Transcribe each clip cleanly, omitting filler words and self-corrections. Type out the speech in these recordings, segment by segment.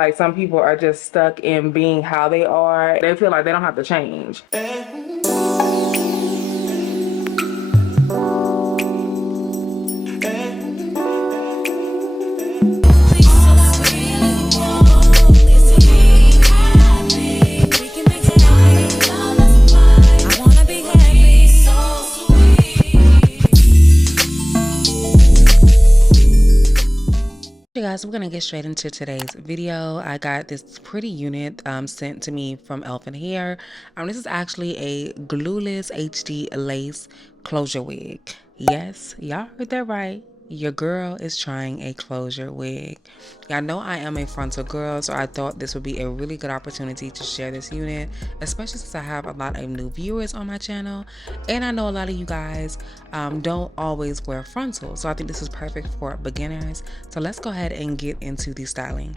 Like some people are just stuck in being how they are. They feel like they don't have to change. Hey guys, we're gonna get straight into today's video. I got this pretty unit sent to me from ELFIN here. This is actually a glueless HD lace closure wig. Yes, y'all heard that right. Your girl is trying a closure wig. Y'all know I am a frontal girl, so I thought this would be a really good opportunity to share this unit, especially since I have a lot of new viewers on my channel, and I know a lot of you guys don't always wear frontal, so I think this is perfect for beginners. So let's go ahead and get into the styling.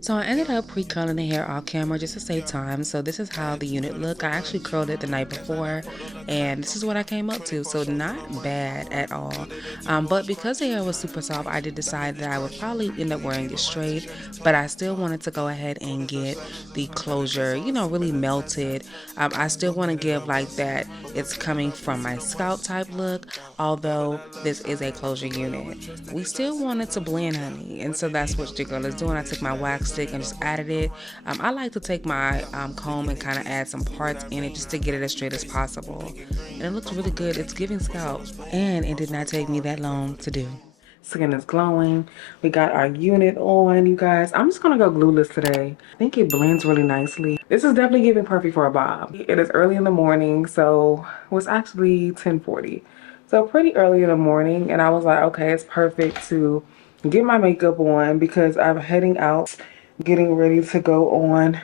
So I ended up pre-curling the hair off camera just to save time. So this is how the unit looked. I actually curled it the night before, and this is what I came up to. So not bad at all. But because the hair was super soft, I did decide that I would probably end up wearing it straight, but I still wanted to go ahead and get the closure, you know, really melted. I still want to give like that it's coming from my scalp type look, although this is a closure unit. We still wanted to blend, honey, and so that's what your girl is doing. I took my wax stick and just added it. I like to take my comb and kind of add some parts in it just to get it as straight as possible, and it looks really good. It's giving scalp, and it did not take me that long to do. Skin is glowing. We got our unit on, you guys. I'm just gonna go glueless today. I think it blends really nicely. This is definitely giving perfect for a bob. It is early in the morning, so it was actually 10:40. So pretty early in the morning, and I was like, okay, it's perfect to get my makeup on because I'm heading out, getting ready to go on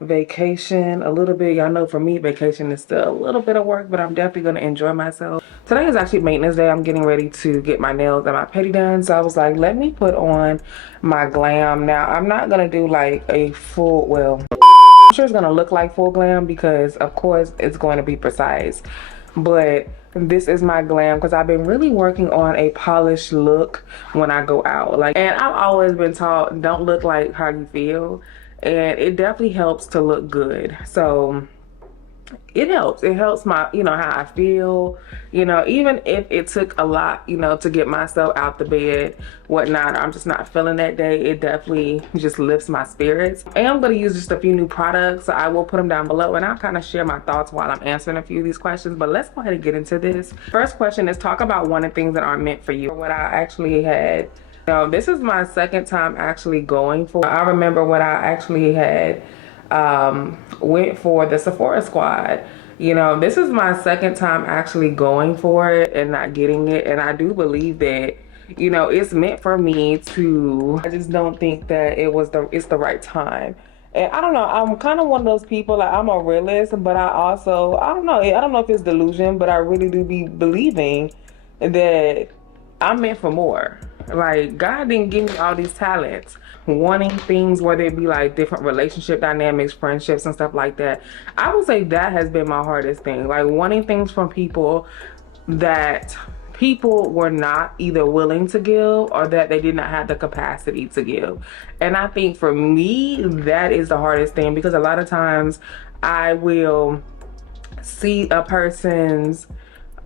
vacation a little bit. Y'all know for me, vacation is still a little bit of work, but I'm definitely going to enjoy myself. Today is actually maintenance day. I'm getting ready to get my nails and my pedi done, so I was like, let me put on my glam. Now I'm not going to do like a full, well, I'm sure it's going to look like full glam because of course it's going to be precise, but this is my glam because I've been really working on a polished look when I go out. Like, and I've always been taught, don't look like how you feel, and it definitely helps to look good. So it helps my, you know, how I feel, you know, even if it took a lot, you know, to get myself out the bed, whatnot, I'm just not feeling that day, it definitely just lifts my spirits. And I'm going to use just a few new products, so I will put them down below, and I'll kind of share my thoughts while I'm answering a few of these questions. But let's go ahead and get into this. First question is, talk about one of the things that aren't meant for you. What I actually had, this is my second time actually going for. I remember when I actually had went for the Sephora squad. You know, this is my second time actually going for it and not getting it, and I do believe that, you know, it's meant for me to. I just don't think that it's the right time. And I don't know, I'm kind of one of those people, like, I'm a realist, but I don't know if it's delusion, but I really do be believing that I'm meant for more. Like, God didn't give me all these talents. Wanting things, whether it be like different relationship dynamics, friendships and stuff like that, I would say that has been my hardest thing. Like, wanting things from people that people were not either willing to give or that they did not have the capacity to give. And I think for me, that is the hardest thing, because a lot of times I will see a person's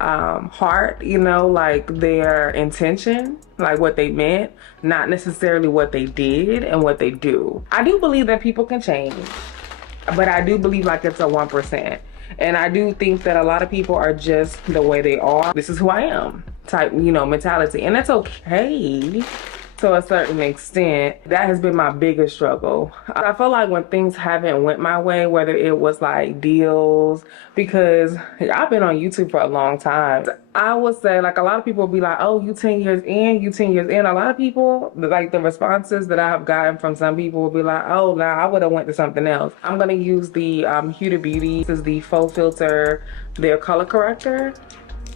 heart, you know, like their intention, like what they meant, not necessarily what they did and what they do. I do believe that people can change, but I do believe like it's a 1%. And I do think that a lot of people are just the way they are. This is who I am type, you know, mentality. And that's okay to a certain extent. That has been my biggest struggle. I feel like when things haven't went my way, whether it was like deals, because I've been on YouTube for a long time, I would say, like, a lot of people will be like, oh, you 10 years in, you 10 years in. A lot of people, like, the responses that I have gotten from some people will be like, oh, nah, I would have went to something else. I'm gonna use the Huda Beauty. This is the Faux Filter, their color corrector.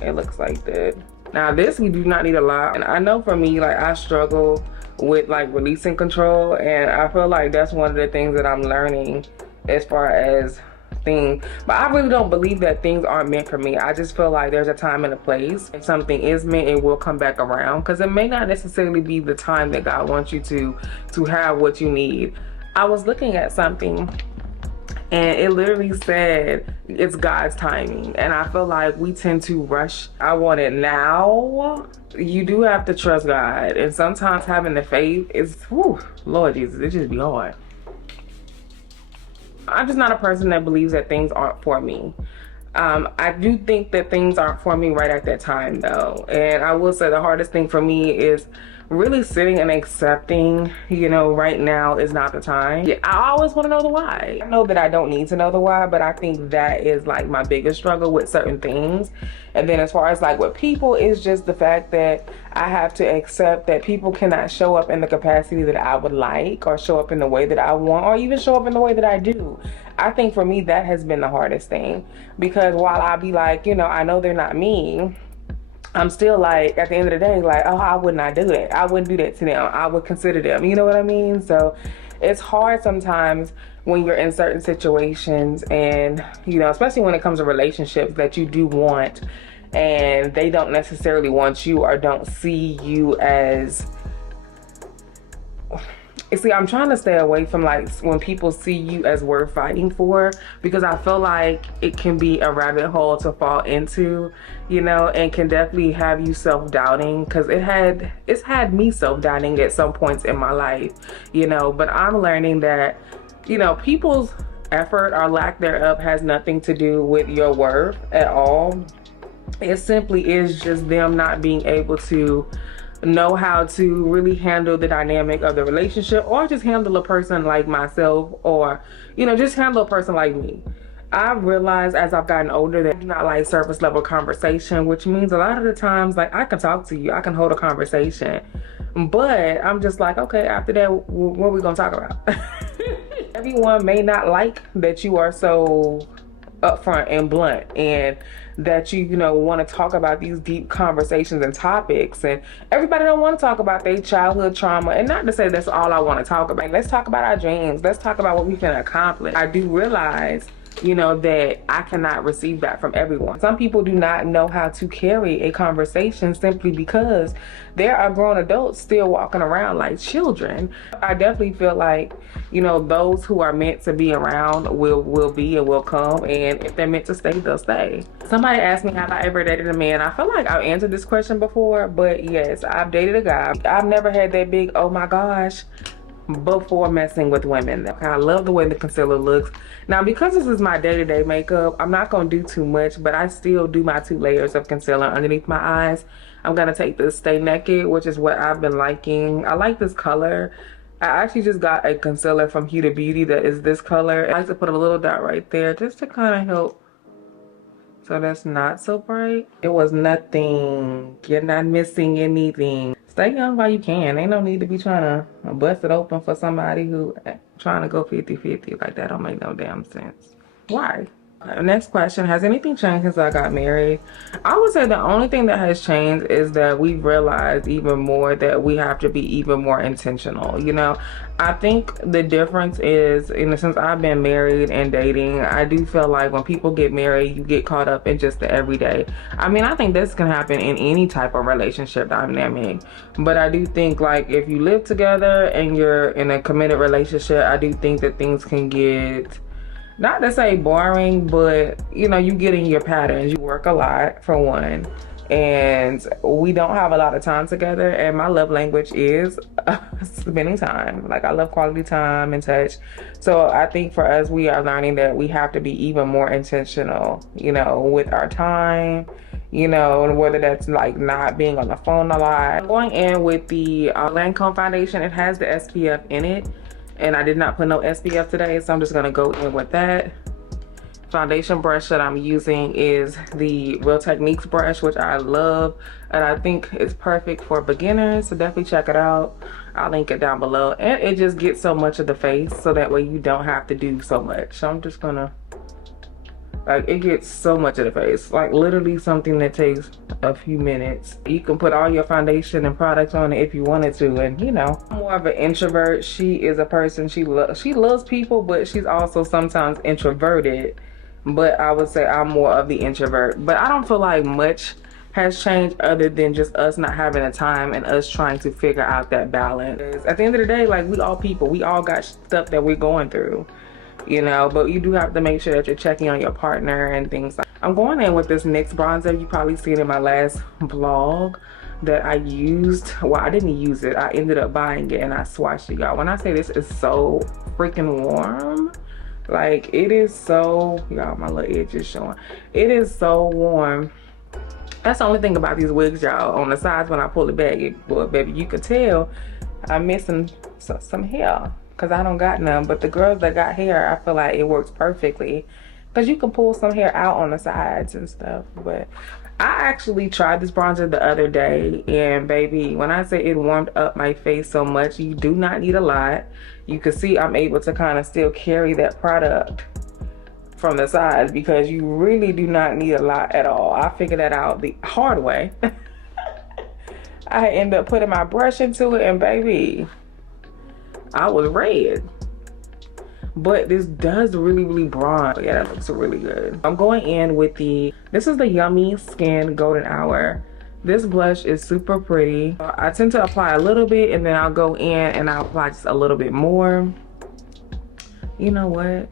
It looks like that. Now this, we do not need a lot. And I know for me, like, I struggle with like releasing control, and I feel like that's one of the things that I'm learning as far as things. But I really don't believe that things aren't meant for me. I just feel like there's a time and a place. If something is meant, it will come back around, because it may not necessarily be the time that God wants you to have what you need. I was looking at something and it literally said it's God's timing, and I feel like we tend to rush. I want it now. You do have to trust God, and sometimes having the faith is, whew, Lord Jesus, it just be hard. I'm just not a person that believes that things aren't for me. I do think that things aren't for me right at that time though. And I will say the hardest thing for me is really sitting and accepting, you know, right now is not the time. Yeah, I always want to know the why. I know that I don't need to know the why, but I think that is like my biggest struggle with certain things. And then as far as like with people, is just the fact that I have to accept that people cannot show up in the capacity that I would like, or show up in the way that I want, or even show up in the way that I do. I think for me that has been the hardest thing, because while I be like, you know, I know they're not me, I'm still like, at the end of the day, like, oh, I would not do it. I wouldn't do that to them. I would consider them. You know what I mean? So it's hard sometimes when you're in certain situations, and, you know, especially when it comes to relationships that you do want, and they don't necessarily want you or don't see you as... See, I'm trying to stay away from like when people see you as worth fighting for, because I feel like it can be a rabbit hole to fall into, you know, and can definitely have you self-doubting, because it's had me self-doubting at some points in my life, you know. But I'm learning that, you know, people's effort or lack thereof has nothing to do with your worth at all. It simply is just them not being able to know how to really handle the dynamic of the relationship, or just handle a person like myself, or, you know, just handle a person like me. I've realized as I've gotten older that I do not like surface level conversation, which means a lot of the times, like, I can talk to you, I can hold a conversation, but I'm just like, okay, after that, what are we gonna talk about? Everyone may not like that you are so upfront and blunt, and that you know, want to talk about these deep conversations and topics, and everybody don't want to talk about their childhood trauma. And not to say that's all I want to talk about. Let's talk about our dreams. Let's talk about what we can accomplish. I do realize, you know, that I cannot receive that from everyone. Some people do not know how to carry a conversation simply because there are grown adults still walking around like children. I definitely feel like, you know, those who are meant to be around will be and will come, and if they're meant to stay, they'll stay. Somebody asked me, have I ever dated a man? I feel like I've answered this question before, but yes, I've dated a guy. I've never had that big, oh my gosh, before messing with women. I love the way the concealer looks. Now, because this is my day-to-day makeup, I'm not going to do too much, but I still do my 2 layers of concealer underneath my eyes. I'm going to take this Stay Naked, which is what I've been liking. I like this color. I actually just got a concealer from Huda Beauty that is this color. I like to put a little dot right there just to kind of help so that's not so bright. It was nothing. You're not missing anything. Stay young while you can. Ain't no need to be trying to bust it open for somebody who trying to go 50-50. Like, that don't make no damn sense. Why? Next question, has anything changed since I got married? I would say the only thing that has changed is that we've realized even more that we have to be even more intentional. You know, I think the difference is, since I've been married and dating, I do feel like when people get married, you get caught up in just the everyday. I mean, I think this can happen in any type of relationship dynamic, but I do think, like, if you live together and you're in a committed relationship, I do think that things can get, not to say boring, but, you know, you get in your patterns. You work a lot, for one, and we don't have a lot of time together, and my love language is spending time. Like, I love quality time and touch. So I think for us, we are learning that we have to be even more intentional, you know, with our time, you know, and whether that's like not being on the phone a lot. Going in with the Lancome Foundation, it has the SPF in it, and I did not put no SPF today, so I'm just gonna go in with that. Foundation brush that I'm using is the Real Techniques brush, which I love, and I think it's perfect for beginners, so definitely check it out. I'll link it down below, and it just gets so much of the face, so that way you don't have to do so much. So I'm just gonna, like, it gets so much of the face, like literally something that takes a few minutes. You can put all your foundation and products on it if you wanted to, and you know, I'm more of an introvert. She is a person, she loves people, but she's also sometimes introverted. but I would say I'm more of the introvert. But I don't feel like much has changed other than just us not having the time and us trying to figure out that balance. At the end of the day, like, we all people, we all got stuff that we're going through, you know, but you do have to make sure that you're checking on your partner and things like that. I'm going in with this NYX bronzer. You probably seen in my last vlog that I used. Well, I didn't use it. I ended up buying it and I swatched it, y'all. When I say this is so freaking warm, like, it is so, y'all, my little edge is showing. It is so warm. That's the only thing about these wigs, y'all. On the sides, when I pull it back, well, baby, you could tell I'm missing some hair because I don't got none. But the girls that got hair, I feel like it works perfectly because you can pull some hair out on the sides and stuff. But I actually tried this bronzer the other day, and baby, when I say it warmed up my face so much, you do not need a lot. You can see I'm able to kind of still carry that product from the sides because you really do not need a lot at all. I figured that out the hard way. I ended up putting my brush into it and baby, I was red. But this does really bronze. Yeah, that looks really good. I'm going in with this is the Yummy Skin Golden Hour. This blush is super pretty. I tend to apply a little bit and then I'll go in and I'll apply just a little bit more. You know what?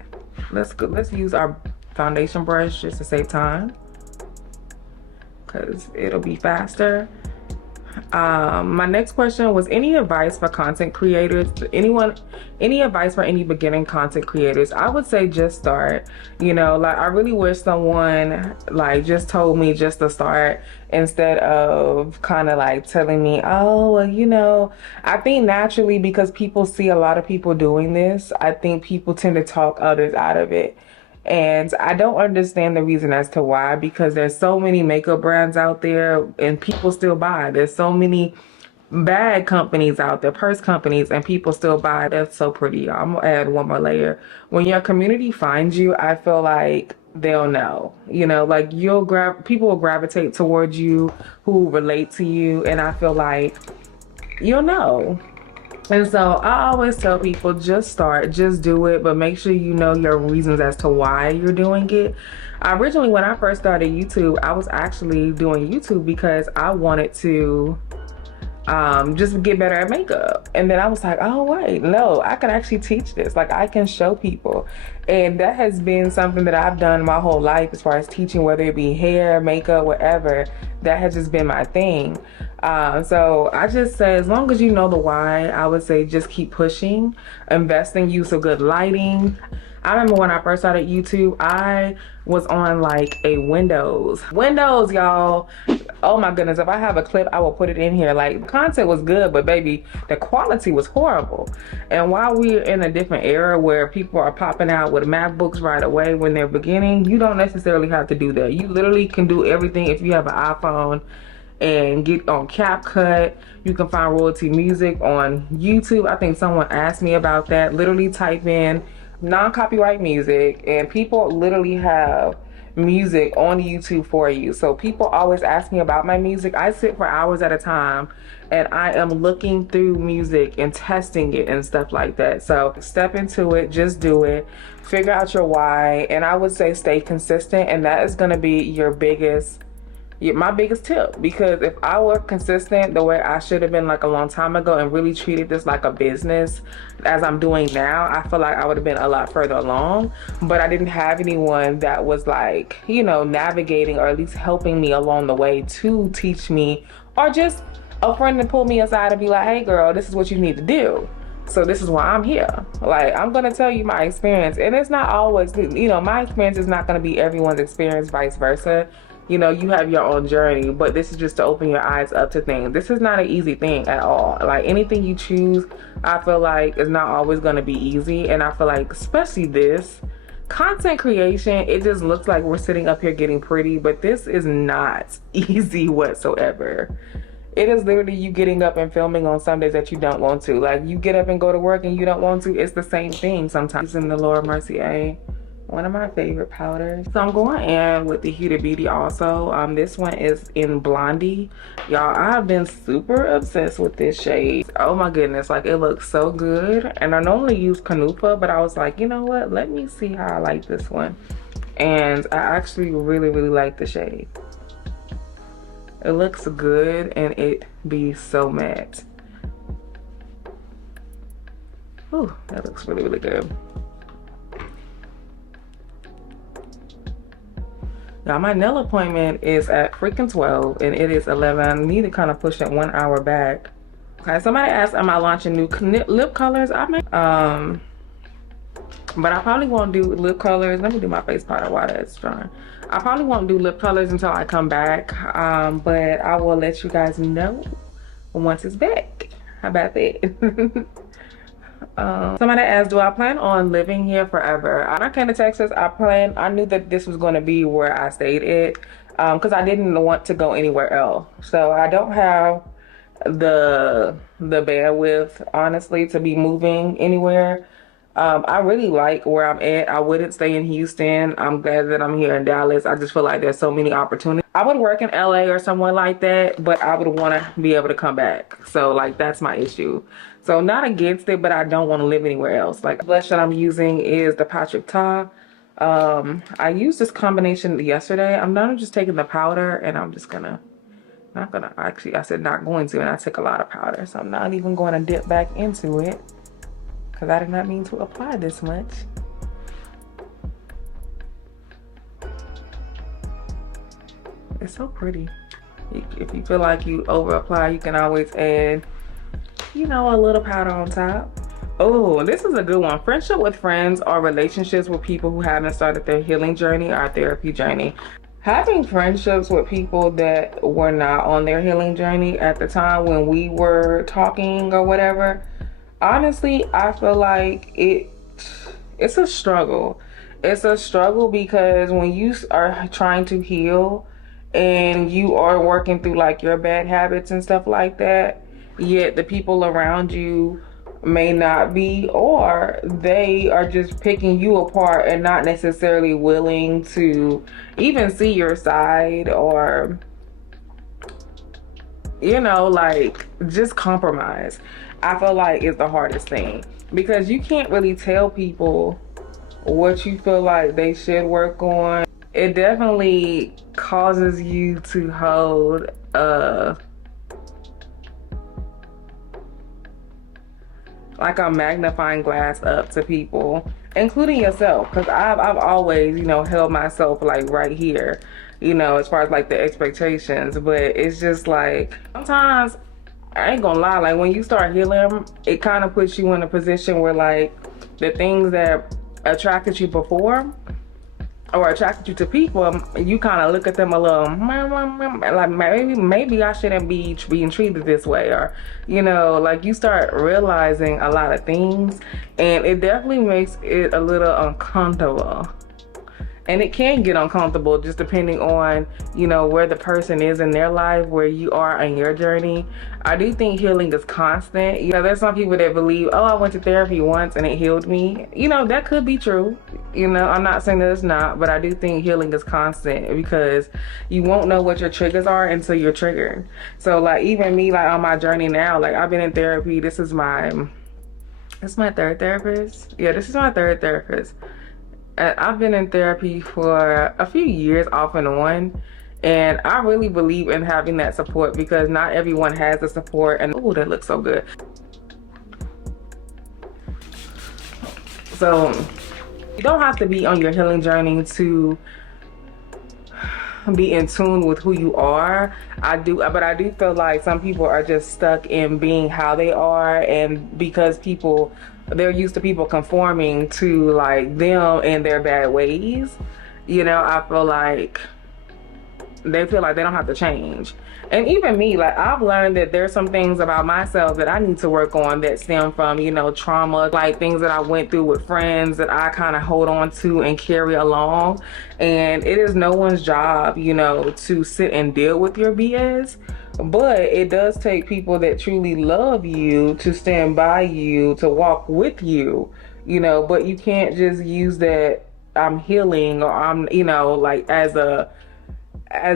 Let's use our foundation brush just to save time because it'll be faster. My next question was, any advice for content creators? Any advice for any beginning content creators? I would say just start. You know, like, I really wish someone like just told me just to start instead of kind of like telling me, oh, well, you know, I think naturally because people see a lot of people doing this, I think people tend to talk others out of it. And I don't understand the reason as to why, because there's so many makeup brands out there and people still buy. There's so many bag companies out there, purse companies, and people still buy. That's so pretty. I'm gonna add one more layer. When your community finds you, I feel like they'll know, you know, like people will gravitate towards you who relate to you, and I feel like you'll know. And so I always tell people, just start, just do it, but make sure you know your reasons as to why you're doing it. Originally, when I first started YouTube, I was actually doing YouTube because I wanted to just get better at makeup. And then I was like, oh wait, no, I can actually teach this. Like, I can show people. And that has been something that I've done my whole life as far as teaching, whether it be hair, makeup, whatever. That has just been my thing. So I just say, as long as you know the why, I would say just keep pushing, invest in use of good lighting. I remember when I first started YouTube, I was on like a Windows, y'all. Oh my goodness, if I have a clip, I will put it in here. Like, content was good, but baby, the quality was horrible. And while we're in a different era where people are popping out with MacBooks right away when they're beginning, you don't necessarily have to do that. You literally can do everything if you have an iPhone and get on CapCut. You can find royalty music on YouTube. I think someone asked me about that. Literally type in non-copyright music and people literally have music on YouTube for you. So people always ask me about my music. I sit for hours at a time and I am looking through music and testing it and stuff like that. So step into it, just do it, figure out your why, and I would say stay consistent, and that is going to be my biggest tip. Because if I were consistent the way I should have been like a long time ago and really treated this like a business as I'm doing now, I feel like I would have been a lot further along. But I didn't have anyone that was like, you know, navigating or at least helping me along the way to teach me, or just a friend to pull me aside and be like, hey girl, this is what you need to do. So this is why I'm here. Like, I'm gonna tell you my experience, and it's not always, you know, my experience is not gonna be everyone's experience, vice versa. You know, you have your own journey, but this is just to open your eyes up to things. This is not an easy thing at all. Like, anything you choose, I feel like is not always gonna be easy. And I feel like, especially this content creation, it just looks like we're sitting up here getting pretty, but this is not easy whatsoever. It is literally you getting up and filming on some days that you don't want to. Like, you get up and go to work and you don't want to. It's the same thing sometimes. In the Luara Mercier, one of my favorite powders. So I'm going in with the Huda Beauty also. This one is in Blondie. Y'all, I've been super obsessed with this shade. Oh my goodness, like, it looks so good. And I normally use Canupa, but I was like, you know what? Let me see how I like this one. and I actually really like the shade. It looks good and it be so matte. Ooh, that looks really good. Now my nail appointment is at freaking 12 and it is 11. I need to kind of push it 1 hour back. Okay, somebody asked, am I launching new lip colors? I may, but I probably won't do lip colors. Let me do my face powder while that's drying. I probably won't do lip colors until I come back, but I will let you guys know once it's back. How about that? Somebody asked, do I plan on living here forever? When I came to Texas, I knew that this was going to be where I stayed at, because I didn't want to go anywhere else. So I don't have the bandwidth, honestly, to be moving anywhere. I really like where I'm at. I wouldn't stay in Houston. I'm glad that I'm here in Dallas. I just feel like there's so many opportunities. I would work in LA or somewhere like that, but I would want to be able to come back. So like, that's my issue. So not against it, but I don't want to live anywhere else. Like, the blush that I'm using is the Patrick Ta. I used this combination yesterday. I'm not just taking the powder and I'm just gonna, I said not going to, and I took a lot of powder. So I'm not even going to dip back into it, because I did not mean to apply this much. It's so pretty. If you feel like you over apply, you can always add, you know, a little powder on top. Oh, this is a good one. Friendship with friends or relationships with people who haven't started their healing journey or therapy journey. Having friendships with people that were not on their healing journey at the time when we were talking or whatever, honestly, I feel like it's a struggle. It's a struggle because when you are trying to heal and you are working through like your bad habits and stuff like that, yet the people around you may not be, or they are just picking you apart and not necessarily willing to even see your side, or, you know, like, just compromise. I feel like it's the hardest thing, because you can't really tell people what you feel like they should work on. It definitely causes you to hold like a magnifying glass up to people, including yourself, because I've always, you know, held myself like right here, you know, as far as like the expectations. But it's just like, sometimes, I ain't gonna lie, like when you start healing, it kind of puts you in a position where like the things that attracted you before or attracted you to people, you kind of look at them a little like, maybe I shouldn't be being treated this way, or, you know, like you start realizing a lot of things, and it definitely makes it a little uncomfortable. And it can get uncomfortable just depending on, you know, where the person is in their life, where you are on your journey. I do think healing is constant. You know, there's some people that believe, oh, I went to therapy once and it healed me. You know, that could be true. You know, I'm not saying that it's not, but I do think healing is constant, because you won't know what your triggers are until you're triggered. So like, even me, like on my journey now, like I've been in therapy. This is my third therapist. Yeah, this is my third therapist. I've been in therapy for a few years off and on, and I really believe in having that support, because not everyone has the support. And oh, that looks so good. So you don't have to be on your healing journey to be in tune with who you are. But I do feel like some people are just stuck in being how they are, and because they're used to people conforming to like them and their bad ways, you know, I feel like they feel like they don't have to change. And even me, like I've learned that there's some things about myself that I need to work on that stem from, you know, trauma, like things that I went through with friends that I kind of hold on to and carry along. And it is no one's job, you know, to sit and deal with your BS. But it does take people that truly love you to stand by you, to walk with you, you know. But you can't just use that I'm healing, or I'm, you know, like as an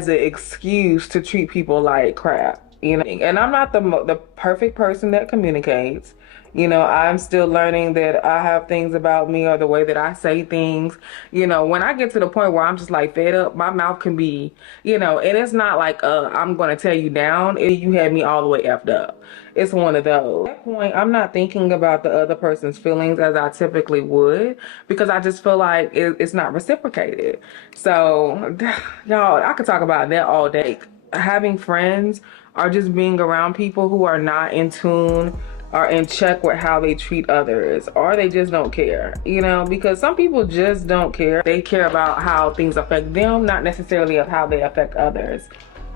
excuse to treat people like crap, you know. And I'm not the perfect person that communicates, You know, I'm still learning that I have things about me or the way that I say things. You know, when I get to the point where I'm just like fed up, my mouth can be, you know, and it's not like I'm gonna tear you down if you had me all the way effed up. It's one of those. At that point, I'm not thinking about the other person's feelings as I typically would because I just feel like it's not reciprocated. So, y'all, I could talk about that all day. Having friends or just being around people who are not in tune or in check with how they treat others, or they just don't care, you know, because some people just don't care. They care about how things affect them, not necessarily of how they affect others.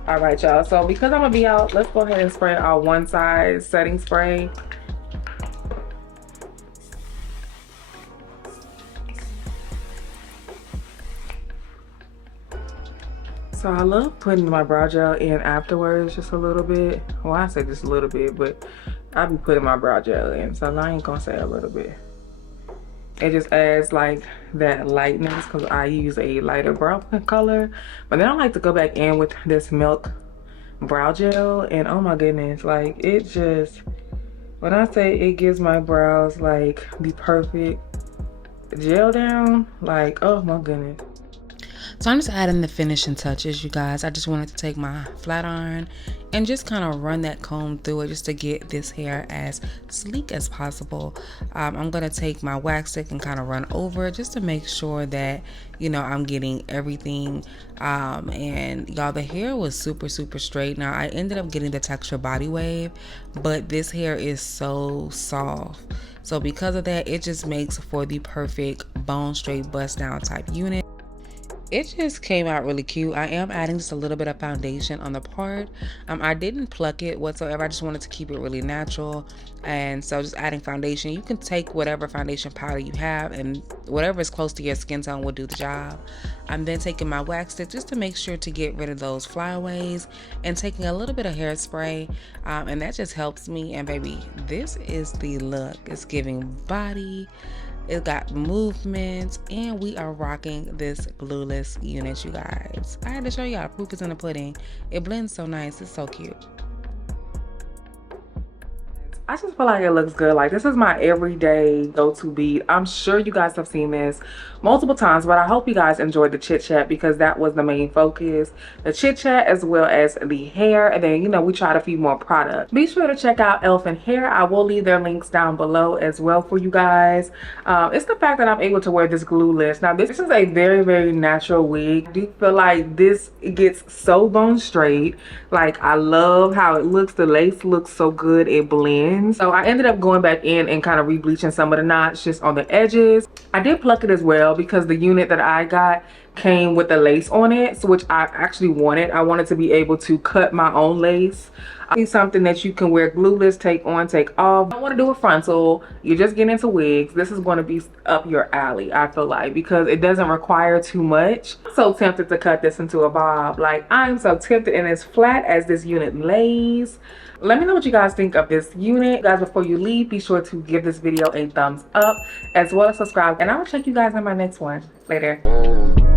All right, y'all, so because I'm gonna be out, let's go ahead and spray our one size setting spray. So I love putting my brow gel in afterwards, just a little bit. Well, I say just a little bit, but I be putting my brow gel in, so I ain't gonna say a little bit. It just adds like that lightness because I use a lighter brow color. But then I like to go back in with this Milk brow gel, and oh my goodness, like it just, when I say it gives my brows like the perfect gel down, like oh my goodness. So I'm just adding the finishing touches, you guys. I just wanted to take my flat iron and just kind of run that comb through it just to get this hair as sleek as possible. I'm going to take my wax stick and kind of run over it just to make sure that, you know, I'm getting everything. And y'all, the hair was super straight. Now I ended up getting the texture body wave, but this hair is so soft. So because of that, it just makes for the perfect bone straight bust down type unit. It just came out really cute. I am adding just a little bit of foundation on the part. I didn't pluck it whatsoever. I just wanted to keep it really natural. And so just adding foundation. You can take whatever foundation powder you have and whatever is close to your skin tone will do the job. I'm then taking my wax stick just to make sure to get rid of those flyaways and taking a little bit of hairspray. And that just helps me. And baby, this is the look. It's giving body. It got movement, and we are rocking this glueless unit, you guys. I had to show y'all, proof is in the pudding. It blends so nice, it's so cute. I just feel like it looks good. Like, this is my everyday go-to bead. I'm sure you guys have seen this multiple times, but I hope you guys enjoyed the chit chat because that was the main focus. The chit chat as well as the hair, and then, you know, we tried a few more products. Be sure to check out ELFIN hair. I will leave their links down below as well for you guys. It's the fact that I'm able to wear this glueless. Now, this is a very natural wig. I do feel like this gets so bone straight. Like, I love how it looks. The lace looks so good. It blends. So I ended up going back in and kind of re-bleaching some of the knots just on the edges. I did pluck it as well because the unit that I got came with the lace on it, so which I actually wanted. I wanted to be able to cut my own lace. I need something that you can wear glueless, take on, take off. I don't want to do a frontal. You're just getting into wigs. This is going to be up your alley, I feel like, because it doesn't require too much. I'm so tempted to cut this into a bob. Like, I'm so tempted, and as flat as this unit lays. Let me know what you guys think of this unit. Guys, before you leave, be sure to give this video a thumbs up as well as subscribe, and I will check you guys on my next one. Later.